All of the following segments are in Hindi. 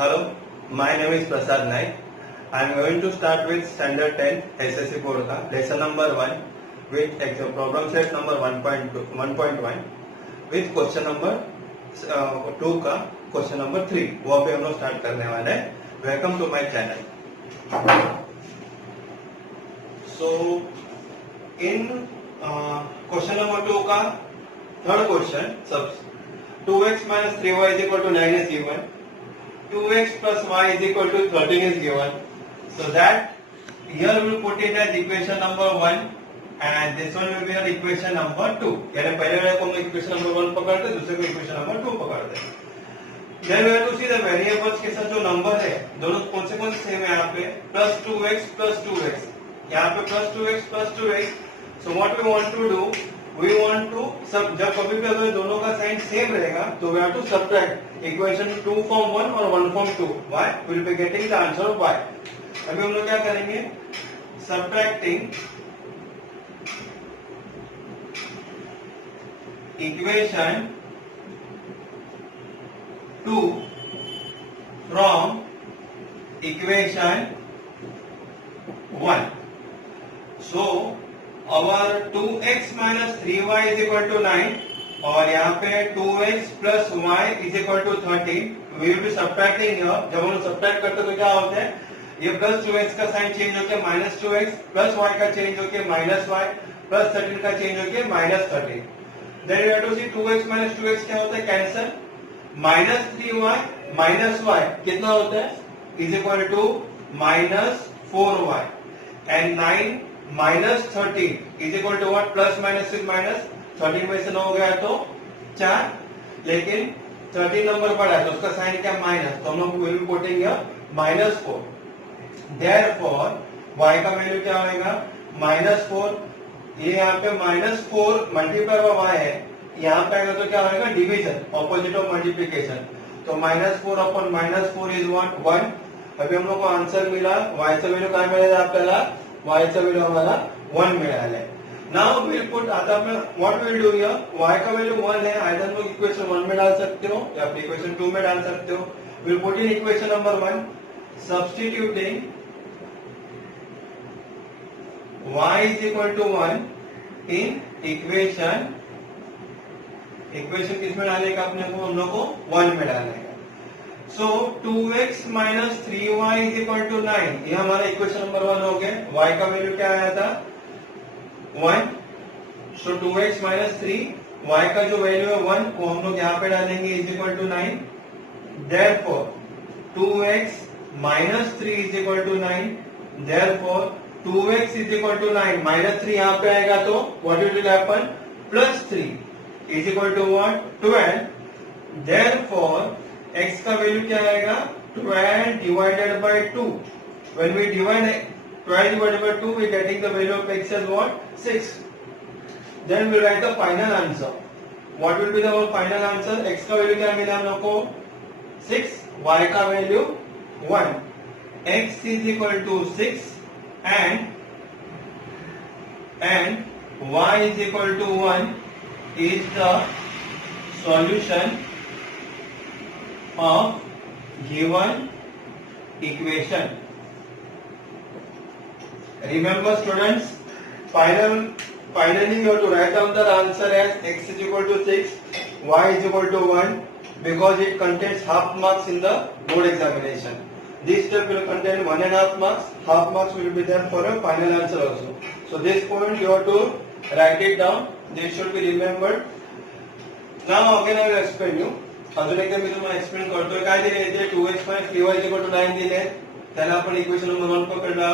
Hello, my name is Prasad Naik. I am going to start with Standard 10 SSC Board का lesson number 1 with problem set number 1.1 with question number 2 का question number 3 वो पे हम लोग start करने वाले हैं. Welcome to my channel. So in question number 2 का third question, 2x minus 3y is equal to 9 is given. 2x plus y is equal to 13 is given. So that here we will put it as equation number 1 and this one will be our equation number 2. यानी पहले वाले को हम equation number 1 पकड़ते, दूसरे को equation number 2 पकड़ते. Then we have to see the variables के साथ जो number है, दोनों कौन से सेम है यहाँ पे plus 2x plus 2x. यहाँ पे plus 2x plus 2x. So what we want to do? We want to सब जब कभी भी अगर दोनों का साइन सेम रहेगा तो we have to subtract equation 2 from 1 और 1 from 2. Why? We will be getting the answer of y. अभी हम लोग क्या करेंगे? Subtracting equation 2 from equation 1. So our 2x minus 3y is equal to 9 और यहाँ पे 2x plus y is equal to 13. We will be subtracting here. जब हम लोग subtract करते तो क्या होता है? ये plus 2x का साइन चेंज होकर minus 2x plus y का चेंज होकर minus y plus 13 का चेंज होकर minus 13. Then we have to see 2x minus 2x क्या होता है? Cancel. minus 3y minus y कितना होता है? is equal to minus 4y and 9 minus 13 is equal to what? Plus minus with minus 13 में से 9 हो गया तो 4, लेकिन 13 नंबर पड़ा है तो उसका साइन क्या? माइनस. तो हम लोग will putting minus 4. Therefore y का वैल्यू क्या होगा? minus 4. ये यहाँ पे minus 4 मल्टीप्लाई बाय y है, यहाँ पे आएगा तो क्या होगा? Division, opposite of multiplication. तो minus 4 upon minus 4 is what? 1. अभी हम लोग को आंसर मिला. y चा वैल्यू क्या मिलेगा आपल्याला? y चा वैल्यू हमारा 1 मिळाला है. नाउ विल पुट आता आपण what will do here? y का वैल्यू 1 है, आइदर लोग इक्वेशन 1 में डाल सकते हो या फिर इक्वेशन 2 में डाल सकते हो. Will put in equation number 1 substituting y is equal to 1 in equation किसमें डालेगा अपने को? हम लोग को 1 में डालेगा. So 2x minus 3y is equal to 9. ये हमारा इक्वेशन नंबर 1 हो गया. y का वैल्यू क्या आया था? 1. So 2x minus 3, y का जो वैल्यू है 1 वो हम लोग यहाँ पे डालेंगे is equal to 9. Therefore 2x minus 3 is equal to 9. Therefore 2x is equal to 9. Minus 3 यहाँ पे आएगा तो what it will happen? Plus 3 is equal to what? 12. Therefore x का वैल्यू क्या आएगा? 12 divided by 2. When we divide 12 divided by 2, we are getting the value of x as what? 6. Then we write the final answer. What will be the final answer? x का वैल्यू क्या मिला हम लोग को? 6. y का value 1. x is equal to 6 and y is equal to 1 is the solution of given equation. Remember students, finally you have to write down the answer as x is equal to 6, y is equal to 1 because it contains half marks in the board examination. This step will contain 1.5 marks, half marks will be there for a final answer also. So this point you have to write it down, this should be remembered. Now again I will explain you. अजून एकदा मी तुम्हाला एक्सप्लेन करतोय. काय दिले इथे? 2x minus 3y is equal to 9 दिले. त्याला आपण इक्वेशन नंबर 1 पकडला.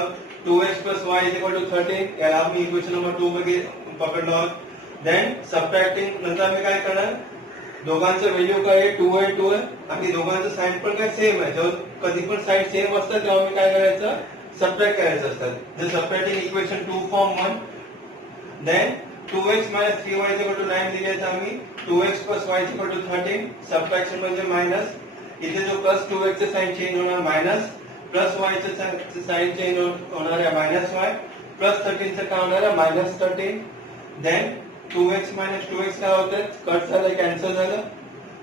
2x plus y is equal to 13 याला आपण इक्वेशन नंबर 2 मध्ये पकडलो. देन सबट्रॅक्टिंग नंतर आम्ही काय करणार? दोघांचं व्हॅल्यू काय आहे? 2 आहे 2 आहे आणि दोघांचं साइन पण काय सेम आहे. जेव्हा कधी पण साइन सेम असतात तेव्हा आम्ही काय करायचं? सबट्रॅक्ट करायचं असतात. जर subtracting equation 2 from 1 then 2x minus 3y is equal to 9 दिले तर आम्ही 2x plus y is equal to 13. Subtraction म्हणजे मायनस. इथे जो प्लस 2x चे साइन चेंज होणार मायनस, प्लस y चे साइन चेंज होणार आहे मायनस y, प्लस 13 चे काय होणार आहे? Minus 13. Then 2x minus 2x काय होतं? कट झालं, कॅन्सल झालं.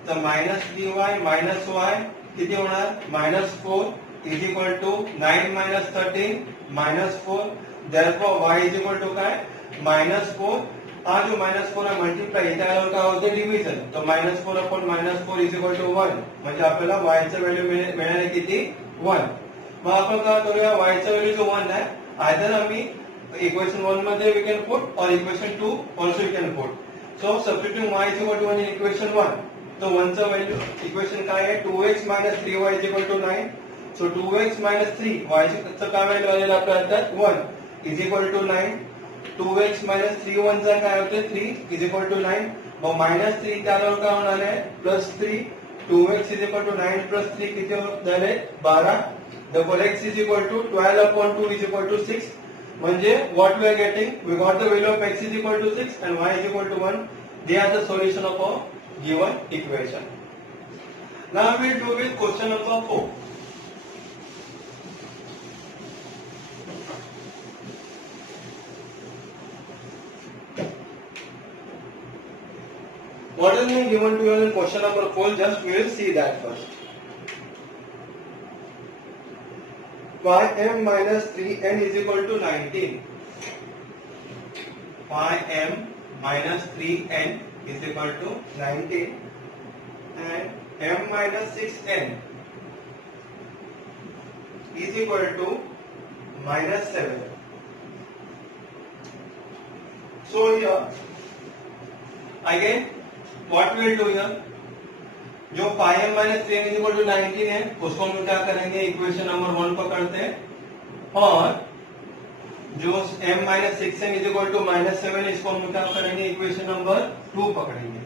तर मायनस 3y मायनस y किती होणार -4 is equal to 9 minus 13 -4 therefore y is equal to काय -4 हा जो -4 आहे मल्टिप्लाय त्यावर काय होते डिव्हिजन तो -4 अपॉन -4 इज इक्वल टू 1 म्हणजे आपल्याला y चं व्हॅल्यू मिळाले किती 1 मग आपण काय करूया y चं व्हॅल्यू जो 1 आहे आयदर आम्ही इक्वेशन 1 मध्ये we can put or equation 2 also we can put so substituting y is equal to 1 in equation 1 तो 1 चं व्हॅल्यू इक्वेशन काय आहे 2x 3y is equal to 9 so 2x 3 y चं काय व्हॅल्यू आलेलं आपल्याला 1 इज इक्वल टू 9 2x 3 1 चा काय होते 3 इज इक्वल टू 9 मग -3 त्यावर काय होणार आहे +3 2x इज इक्वल टू 9 + 3 किती झाले 12 therefore x is equal to 12 upon 2 is equal to 6 म्हणजे what we are getting we got the value of x is equal to 6 and y is equal to 1 they are the solution of our given equation. Now we will do with question number 4. What is being given to you in question number 4? Just we will see that first. 5m minus 3n is equal to 19. 5m minus 3n is equal to 19 and m minus 6n is equal to minus 7. So here again what we will do here जो 5m minus 3n is equal to 19 है उसको हम क्या करेंगे इक्वेशन नंबर 1 पकड़ते हैं और जो m minus 6n is equal to -7 इसको हम क्या करेंगे इक्वेशन नंबर 2 पकड़ेंगे.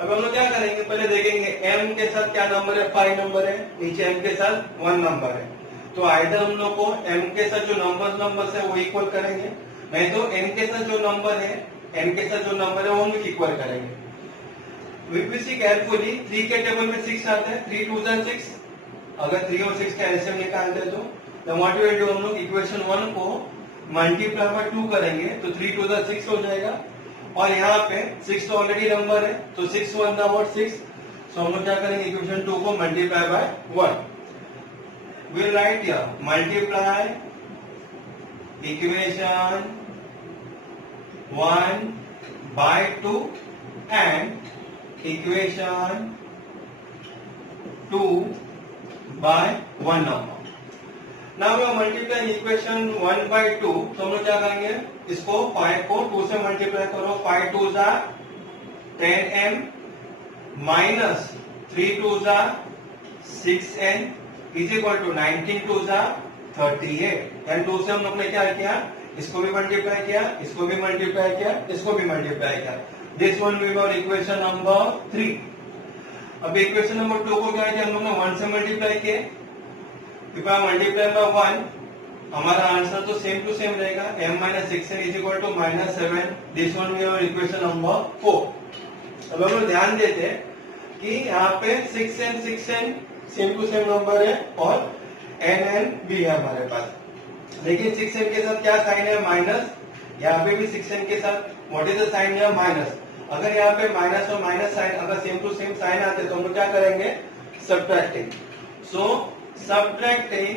अब हम लोग क्या करेंगे पहले देखेंगे m के साथ क्या नंबर है 5 नंबर है नीचे m के साथ 1 नंबर है तो आइदर हम लोग को m के साथ जो नंबर्स है वो इक्वल करेंगे नहीं तो n के साथ जो नंबर है m के साथ जो नंबर है वो हम इक्वल करेंगे. If we see carefully 3 के टेबल में 6 आता है 3 2 जा 6 अगर 3 और 6 का एलसीएम निकालते हैं तो then what we will do हम लोग इक्वेशन 1 को मल्टीप्लाई बाय 2 करेंगे तो 3 2 जा 6 हो जाएगा और यहाँ पे 6 तो ऑलरेडी नंबर है तो 6 1 दा व्हाट 6 सो हम लोग क्या करेंगे इक्वेशन 2 को multiply by 1 we'll write here multiply equation 1 by 2 and equation 2 by 1 number. Now we are multiplying equation 1 by 2 तो हम लोग क्या करेंगे इसको 5 को 2 से मल्टीप्लाई करो 5 2 जा 10m minus 3 2 जा 6n is equal to 19 2 जा 38 यानी 2 से हम लोग ने क्या किया इसको भी मल्टीप्लाई किया इसको भी मल्टीप्लाई किया इसको भी मल्टीप्लाई किया. This one we got equation number 3. अब इक्वेशन नंबर 2 को क्या किया हम लोग ने 1 से मल्टीप्लाई किए if I multiply by 1 हमारा आंसर तो सेम टू सेम रहेगा m minus 6n is equal to -7. This one we have equation number 4. अब हम लोग ध्यान देते हैं कि यहाँ पे 6n same to same number है और n भी है हमारे पास लेकिन 6n के साथ क्या साइन है माइनस यहाँ पे भी 6n के साथ व्हाट इज द साइन है माइनस अगर यहाँ पे माइनस और माइनस साइन अगर सेम टू सेम साइन आते तो हम लोग क्या करेंगे subtracting so subtracting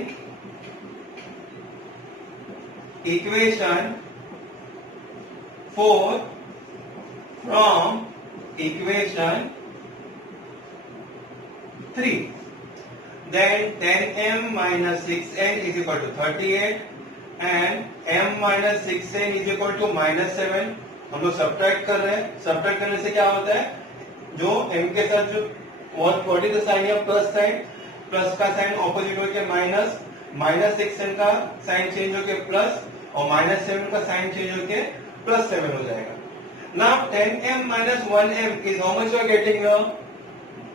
equation 4 from equation 3 then 10m minus 6n is equal to 38 and m minus 6n is equal to -7 हम लोग सब्ट्रैक्ट कर रहे हैं सब्ट्रैक्ट करने से क्या होता है जो m के साथ जो व्हाट इज द साइन है प्लस साइन प्लस का साइन ऑपोजिट होके माइनस -6n का साइन चेंज होके प्लस और -7 का साइन चेंज होके +7 हो जाएगा. Now 10m minus 1m is how much you are getting here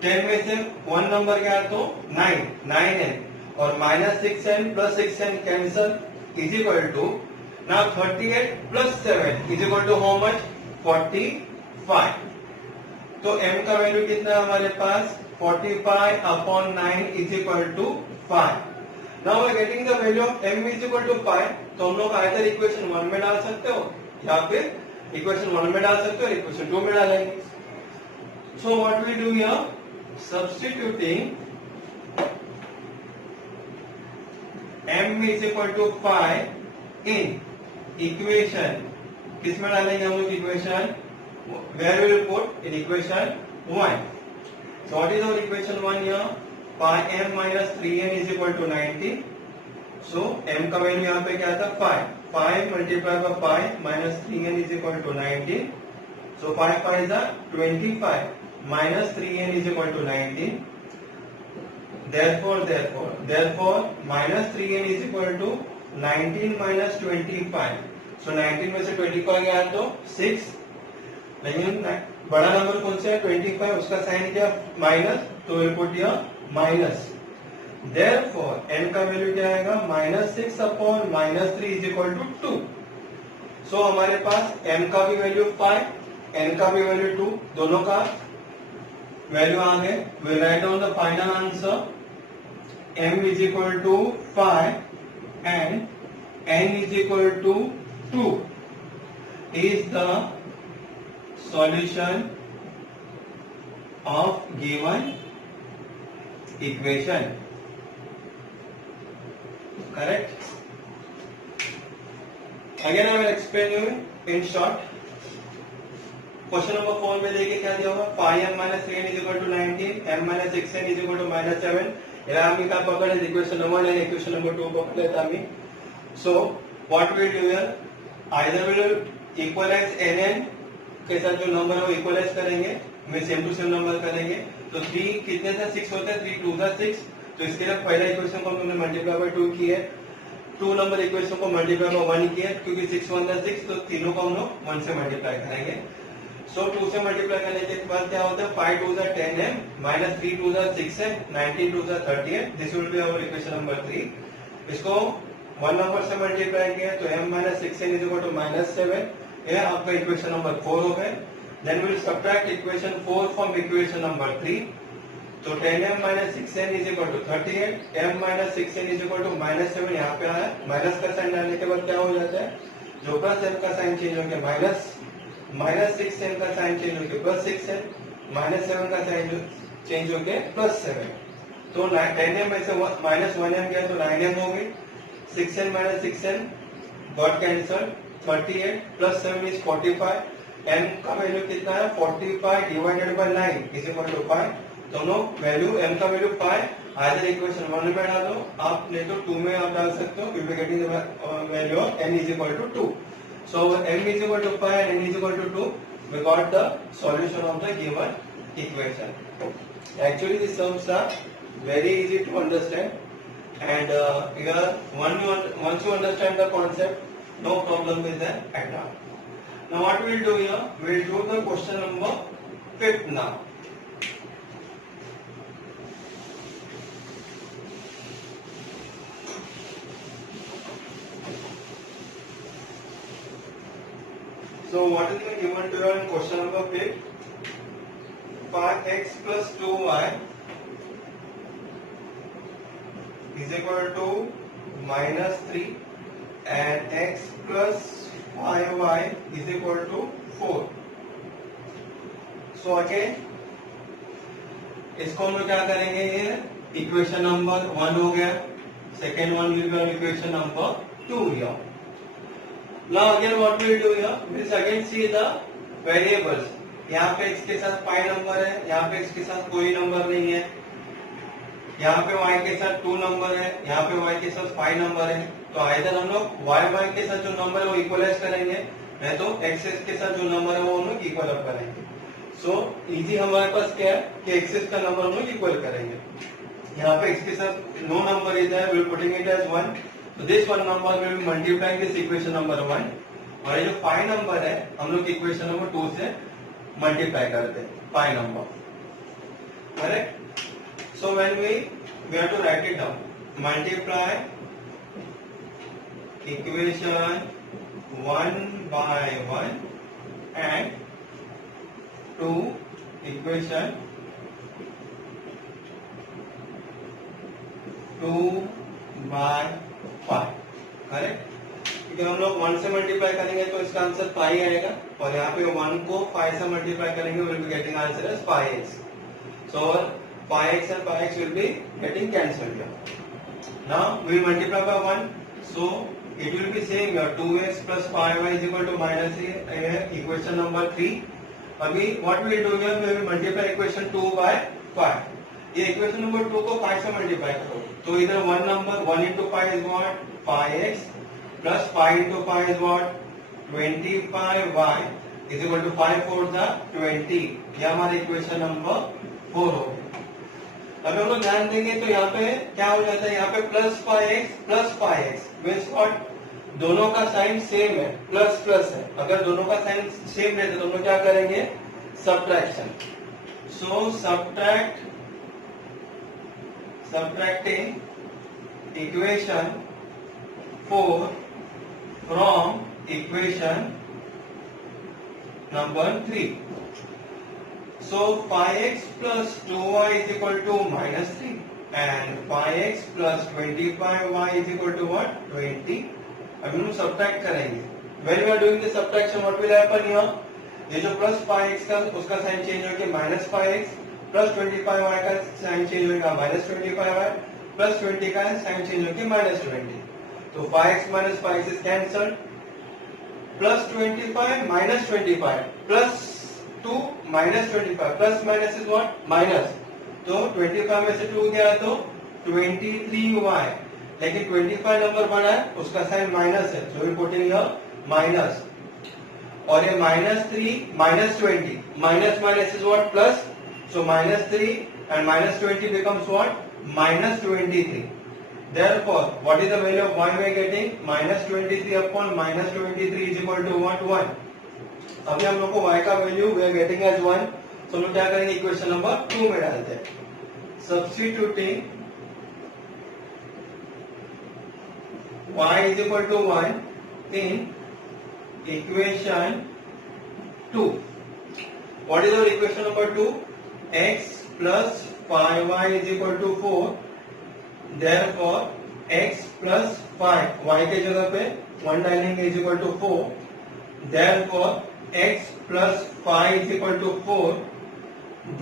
10 में से 1 नंबर क्या है तो 9n और -6n plus 6n cancel is equal to now 38 plus 7 is equal to how much 45. तो m का वैल्यू कितना है हमारे पास 45 upon 9 is equal to 5. Now we are getting the value of m is equal to 5. तो हम लोग आइदर इक्वेशन 1 में डाल सकते हो या फिर इक्वेशन 1 में डाल सकते हो इक्वेशन 2 में डालेंगे. So what we do here substituting m is equal to 5 in equation, किसमें डालेंगे हम लोग equation, where will put in equation 1. So what is our equation 1 here? Pi m minus 3n is equal to 90. So m का वैल्यू यहाँ पे क्या था 5. 5 multiplied by pi minus 3n is equal to 90. So 5 pi is 25 minus 3n is equal to 90. Therefore minus 3n is equal to 19 minus 25. So 19 में से 25 गया तो 6. लेकिन बड़ा नंबर कौन सा है 25, उसका साइन क्या माइनस, तो will put here minus. Therefore n का वैल्यू क्या आएगा -6 अपॉन -3 इज इक्वल टू 2. सो हमारे पास m का भी वैल्यू 5, n का भी वैल्यू 2, दोनों का वैल्यू आ गए. Will write down the final answer. m is equal to 5 and n is equal to 2 is the solution of given equation. Correct? Again I will explain you in short. Question number 4 में देखिए क्या दिया होगा. Pi m minus 3n is equal to 90, m minus 6n is equal to -7. यार आम्ही काय पकडले equation number 1 and equation number 2 पकडले आम्ही. So what we will do here? Either we will equalize nn के साथ जो नंबर है वो इक्वलाइज करेंगे, में सेम टू सेम नंबर करेंगे. तो 3 कितने से 6 होता है, 3 2 सा 6. तो इसके लिए पहला इक्वेशन को हमने मल्टीप्लाई बाय 2 किया है, 2 नंबर इक्वेशन को मल्टीप्लाई बाय 1 किया है, क्योंकि 6 1 सा 6, तो तीनों को हम लोग 1 से मल्टीप्लाई करेंगे. सो 2 से मल्टीप्लाई करने के बाद क्या होता है 5 2 सा 10m माइनस 3 2 सा 6m 19 2 सा 38. This will be our equation number 3. इसको 1 नंबर से मल्टीप्लाई किया तो m minus 6n is equal to -7. यह आपका इक्वेशन नंबर 4 हो गए. Then will subtract equation 4 from equation number 3. तो 10m minus 6n is equal to 38. m minus 6n is equal to -7. यहाँ पे आया, माइनस का साइन डालने के बाद क्या हो जाता है, जो प्लस m का साइन चेंज होकर माइनस 6n का साइन चेंज होकर प्लस 6n, -7 का साइन चेंज होकर प्लस 7. तो 10m में से -1m गया तो 9m हो गई. 6n minus 6n got cancel. 38 plus 7 is 45. m का वैल्यू कितना है 45 divided by 9 is equal to 5. दोनों वैल्यू m का वैल्यू 5 आइदर इक्वेशन 1 में डाल दो आप, नहीं तो 2 में आप डाल सकते हो. You will getting the value of n is equal to 2. So m is equal to 5 and n is equal to 2. We got the solution of the given equation. Actually this sums are very easy to understand and here once you understand the concept, no problem with that at all. Now what we will do here, we will do the question number 5 now. So what is given to you in question number 5? 5x plus 2y is equal to -3 and x plus 5y is equal to 4. So again इसको हम लोग क्या करेंगे, ये इक्वेशन नंबर 1 हो गया. Second one will be equation number 2 here. Now again what we will do here, we will again see the variables. यहाँ पे x के साथ पाई नंबर है, यहाँ पे x के साथ कोई नंबर नहीं है. यहाँ पे y के साथ 2 नंबर है, यहाँ पे y के साथ 5 नंबर है. तो आइदर हम लोग y के साथ जो नंबर है वो इक्वलाइज करेंगे, नहीं तो x के साथ जो नंबर है वो हम लोग इक्वल अप करेंगे. सो इजी हमारे पास क्या है कि x का नंबर हम लोग इक्वल करेंगे. यहाँ पे x के साथ नो नंबर इज है, वी पुटिंग इट एज 1. तो this one number will be multiplying this equation number 1. और ये जो 5 नंबर है हम लोग इक्वेशन नंबर 2 से मल्टीप्लाई करते हैं 5 number. Correct? So when we have to write it down, multiply equation 1 by 1 and 2 equation 2 by 5. Correct? क्योंकि हम लोग 1 से मल्टीप्लाई करेंगे तो इसका आंसर 5 आएगा, और यहाँ पे 1 को 5 से मल्टीप्लाई करेंगे will be getting answer as 5x. So 5x and 5x will be getting cancelled here. Now we will multiply by 1. So it will be same here, 2x plus 5y is equal to minus 3, equation number 3. अभी what we will do here, we will multiply equation 2 by 5. ये equation number 2 को 5 से multiply करो, तो इधर 1 number 1 into 5 is what, 5x plus 5 into 5 is what, 25y is equal to 5 4 the 20. ये हमारी equation number 4 हो गई. अभी हम लोग ध्यान देंगे तो यहाँ पे क्या हो जाता है, यहाँ पे प्लस 5x मीन्स व्हाट, दोनों का साइन सेम है, प्लस प्लस है. अगर दोनों का साइन सेम है तो हम लोग क्या करेंगे, subtraction. So subtracting equation 4 from equation number 3. So 5x plus 2y is equal to minus 3 and 5x plus 25y is equal to what, 20. अभी हम सब्ट्रैक्ट करेंगे. When we are doing the subtraction, what will happen here? ये जो प्लस 5x का उसका साइन चेंज होकर माइनस 5x, प्लस 25y का साइन चेंज होगा माइनस 25y, प्लस 20 का साइन चेंज होकर माइनस 20. तो 5x minus 5x is cancelled, plus 25 minus 25 plus 2 minus 25, plus minus is what, minus. तो 25 में से 2 गया तो 23y, लेकिन 25 नंबर बड़ा है उसका साइन माइनस है, so we put in here minus. और ये minus 3 minus 20, minus minus is what, plus. So minus 3 and minus 20 becomes what, minus 23. Therefore what is the value of y we are getting, minus 23 upon minus 23 is equal to what, 1. अभी हम लोग को y का value we are getting as 1. तो हम लोग क्या करेंगे, इक्वेशन नंबर 2 में डालते हैं. Substituting y is equal to 1 in equation 2. What is our equation number 2? X plus 5y is equal to 4. Therefore x plus 5, y के जगह पे 1 डालेंगे is equal to 4. Therefore x plus 5 is equal to 4.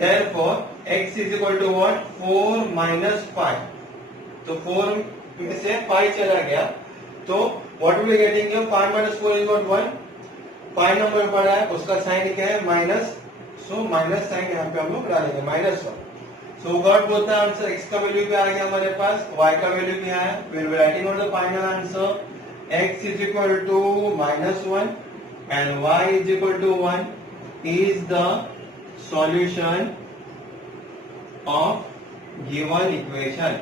Therefore x is equal to what, 4 minus 5. तो 4 में से 5 चला गया, तो what will be getting here, 5 minus 4 is what, 1. 5 number पड़ा है उसका साइन क्या है, माइनस. सो माइनस साइन यहाँ पे हम लोग डालेंगे, माइनस 1. सो गॉट बोलता है आंसर, x का वैल्यू भी आ गया हमारे पास, y का वैल्यू भी आया. We will writing out the final answer, x is equal to minus 1 and y is equal to 1 is the solution of given equation.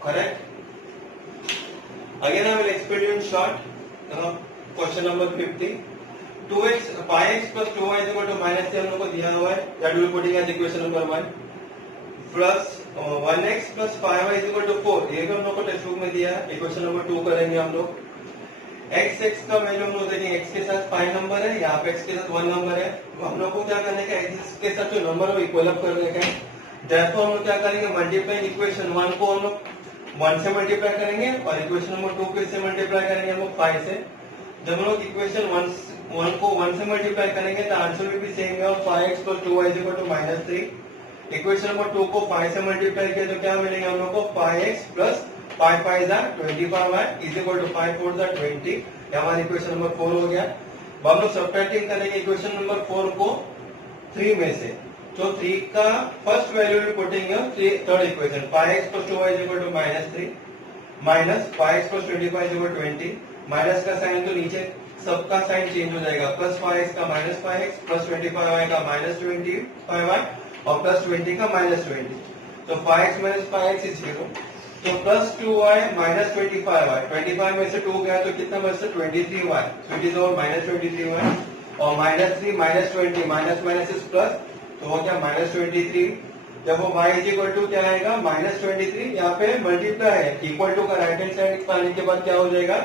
Correct? Again I will explain you in short. Question number 50. 2x 5x plus 2y is equal to minus 3 हम लोग को दिया हुआ है, that will be putting as equation number 1. Plus 1x plus 5y is equal to 4, ये भी हम लोग को टेक्स्ट बुक में दिया है. इक्वेशन नंबर 2 करेंगे हम लोग. x का वैल्यू हम लोग देखेंगे, x के साथ 5 नंबर है, यहाँ पे x के साथ 1 नंबर है. हम लोग को क्या करने का, x के साथ जो नंबर है इक्वल अप करने का है. Therefore हम लोग क्या करेंगे, मल्टीप्लाई इक्वेशन 1 को हम लोग 1 से मल्टीप्लाई करेंगे और इक्वेशन नंबर 2 को इससे मल्टीप्लाई करेंगे हम लोग 5 से. जब हम लोग इक्वेशन 1 को 1 से मल्टीप्लाई करेंगे तो आंसर विल बी सेम है, 5x plus 2y is equal to minus 3. Equation number 2 को 5 से मल्टीप्लाई किया तो क्या मिलेगा हम लोग को, 5x plus 5 5 is 25y is equal to 5 4 is 20. ये हमारा इक्वेशन नंबर 4 हो गया. अब हम लोग सब्ट्रैक्टिंग करेंगे इक्वेशन नंबर 4 को 3 में से. तो 3 का first value will putting here, third equation 5x plus 2y is equal to minus 3 minus 5x plus 25 is equal to 20. Minus का साइन तो नीचे सबका साइन चेंज हो जाएगा, प्लस 5x का माइनस 5x, प्लस 25y का माइनस 25y और प्लस 20 का माइनस 20. तो 5x माइनस 5x इज 0. तो प्लस 2y माइनस 25y, 25 में से 2 गया तो कितना बचता, 23y. सो इट इज और माइनस 23y और minus 3 minus 20, minus minus is plus, तो हो गया माइनस 23. जब वो y इज इक्वल टू क्या आएगा, माइनस 23. यहाँ पे मल्टीप्लाई है, इक्वल टू का राइट हैंड साइड आने के बाद क्या हो जाएगा,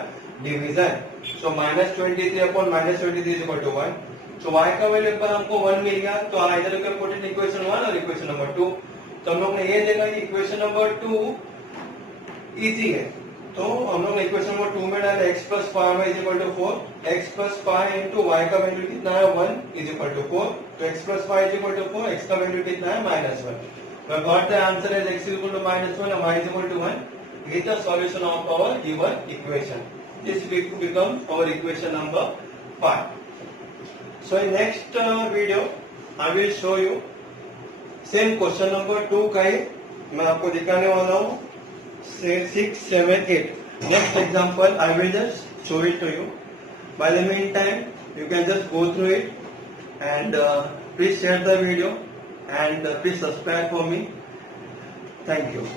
division. So minus 23 upon minus 23 is equal to 1. तो y का वैल्यू पर हमको 1 मिल गया, तो either you can put in equation 1 और इक्वेशन नंबर 2. तो हम लोग ने ये देखा कि इक्वेशन नंबर 2 इजी है, तो हम लोग ने इक्वेशन नंबर 2 में डाला x plus 5y is equal to 4. x plus 5 into y का वैल्यू कितना है, 1 इज इक्वल टू 4. तो x plus 5 is equal to 4, x का वैल्यू कितना है, minus 1. We got the answer as x is equal to -1 and y is equal to 1. Is the solution of our given equation. This becomes our equation number 5. So in next video I will show you same question number 2 का ही मैं आपको दिखाने वाला हूँ 6, 7, 8. Next example I will just show it to you. By the meantime you can just go through it and please share the video and please subscribe for me. Thank you.